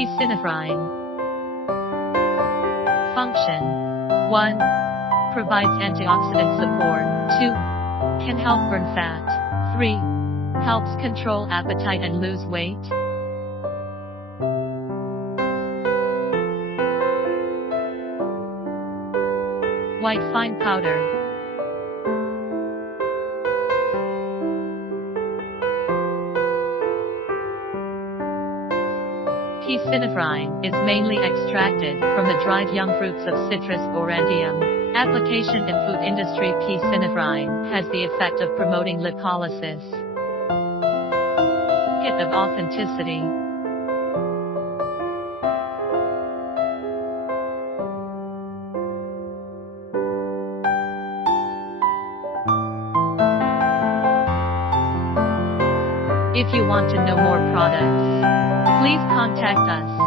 P-synephrine. Function: 1. Provides antioxidant support. 2. Can help burn fat. 3. Helps control appetite and lose weight. White fine powder. P-synephrine is mainly extracted from the dried young fruits of citrus aurantium. Application in food industry. P-synephrine has the effect of promoting lipolysis. Hit of authenticity. If you want to know more products, please contact us.